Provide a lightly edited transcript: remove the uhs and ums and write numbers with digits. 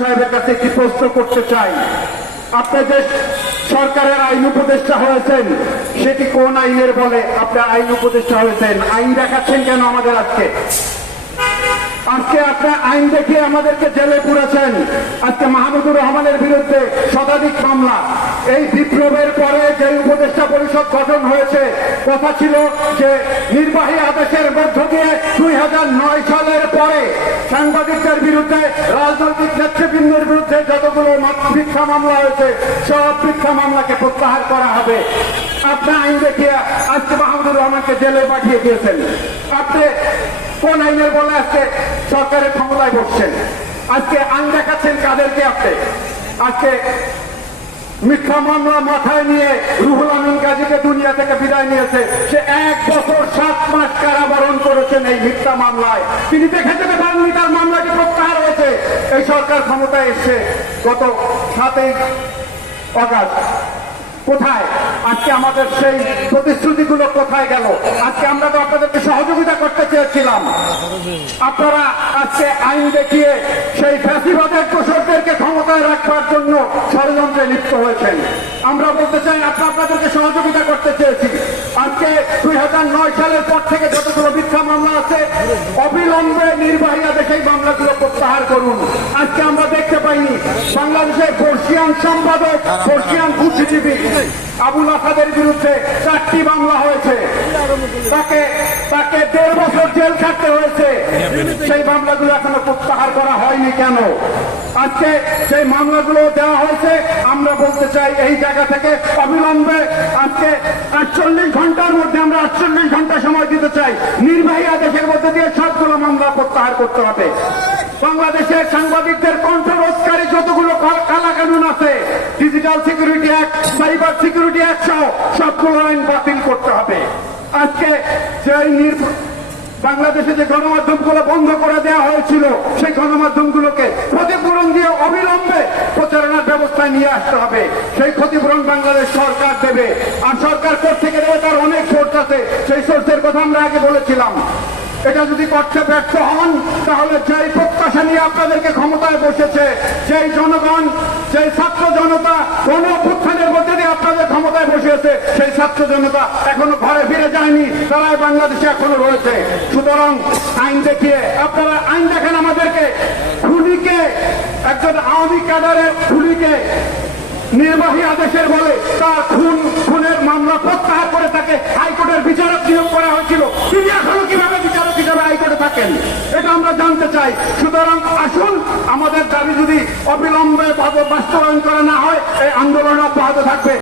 সাহেবের কাছে একটি প্রশ্ন করতে চাই। আপনি যে সরকারের আইন উপদেষ্টা হয়েছেন সেটি কোন আইনের বলে আপনি আইন উপদেষ্টা হয়েছেন? আইন দেখাচ্ছেন কেন আমাদের আজকে? আজকে আপনার আইন দেখিয়ে আমাদেরকে জেলে পুরেছেন। আজকে মাহমুদুর রহমানের বিরুদ্ধে শতাধিক মামলা। এই বিপ্লবের পরে যে উপদেষ্টা পরিষদ গঠন হয়েছে, কথা ছিল যে নির্বাহী আদেশের মধ্য দিয়ে 2009 সালের পরে সাংবাদিকদের বিরুদ্ধে, রাজনৈতিক নেতৃবৃন্দের বিরুদ্ধে যতগুলো মিথ্যা মামলা হয়েছে সব মিথ্যা মামলাকে প্রত্যাহার করা হবে। আপনি আইন দেখিয়ে আজকে মাহমুদুর রহমানকে জেলে পাঠিয়ে দিয়েছেন। আপনি কোন আইনের বলে আজকে সরকারের ক্ষমতায় বসছেন? আজকে আইন দেখাচ্ছেন কাদেরকে? আপনি আজকে মিথ্যা মামলা মাথায় নিয়ে রুহুল আমিন গাজীকে দুনিয়া থেকে বিদায় নিয়েছে। সে 1 বছর 7 মাস কারাবরণ করেছেন এই মিথ্যা মামলায়। তিনি দেখে যেতে পারেননি তার মামলাটি প্রত্যাহার হয়েছে। এই সরকার ক্ষমতায় এসছে গত 7ই আগস্ট। কোথায় আজকে আমাদের সেই প্রতিশ্রুতিগুলো কোথায় গেল? আজকে আমরা তো আপনাদেরকে সহযোগিতা করতে চেয়েছিলাম। আপনারা আজকে আইন দেখিয়ে সেই ফ্যাসিবাদের দোষরদেরকে ক্ষমতায় রাখবার জন্য ষড়যন্ত্রে লিপ্ত হয়েছেন। আমরা বলতে চাই আপনাদেরকে সহযোগিতা করতে চেয়েছি। আজকে 2009 সালের পর থেকে যতগুলো মিথ্যা মামলা আছে অবিলম্বে নির্বাহী আদেশে এই মামলাগুলো প্রত্যাহার করুন। আজকে আমরা দেখতে পাইনি বাংলাদেশের বর্ষিয়ান সম্পাদক, বর্ষিয়ান বুদ্ধিজীবী আবুল আসাদের বিরুদ্ধে 4টি মামলা হয়েছে। তাকে 1.5 বছর জেল খাটতে হয়েছে। সেই মামলাগুলো এখনো প্রত্যাহার করা হয়নি কেন? আজকে সেই মামলাগুলো দেওয়া হয়েছে। আমরা বলতে চাই এই জায়গা থেকে অবিলম্বে আজকে 48 ঘন্টার মধ্যে, আমরা 48 ঘন্টা সময় দিতে চাই, নির্বাহী আদেশের মধ্যে দিয়ে সবগুলো মামলা প্রত্যাহার করতে হবে। বাংলাদেশের সাংবাদিকদের কণ্ঠরোধকারী যতগুলো কালা কানুন আছে, digital security act, cyber security act সহ সবগুলো আইন বাতিল করতে হবে। আজকে যে বাংলাদেশে যে গণমাধ্যমগুলো বন্ধ করে দেওয়া হয়েছিল সেই গণমাধ্যমগুলোকে ক্ষতিপূরণ দিয়ে অবিলম্বে প্রচারণার ব্যবস্থায় নিয়ে আসতে হবে। সেই ক্ষতিপূরণ বাংলাদেশ সরকার দেবে। আর সরকার থেকে দেবে তার অনেক সোর্স আছে। সেই সোর্সের কথা আমরা আগে বলেছিলাম। এটা যদি করতে ব্যর্থ হন তাহলে যেই প্রত্যাশা নিয়ে আপনাদেরকে ক্ষমতায় বসেছে, যেই জনগণ, যেই ছাত্র জনতা গণ অভ্যুত্থানের মধ্যে দিয়ে আপনাদের ক্ষমতায় বসেছে, সেই ছাত্র জনতা এখনো ঘরে ফিরে যায়নি। তারাই বাংলাদেশে এখনো রয়েছে। সুতরাং আইন দেখিয়ে আপনারা আইন দেখেন আমাদেরকে। খুনিকে, একজন আওয়ামী ক্যাডারের খুনিকে নির্বাহী আদেশের বলে তার খুনের মামলা প্রত্যাহার করে তাকে হাইকোর্টের বিচারক নিয়োগ করা হয়েছিল। তিনি এখনো কিভাবে বিচারক হিসাবে হাইকোর্টে থাকেন এটা আমরা জানতে চাই। সুতরাং আসুন, আমাদের দাবি যদি অবিলম্বে বাস্তবায়ন করা না হয় এই আন্দোলন অব্যাহত থাকবে।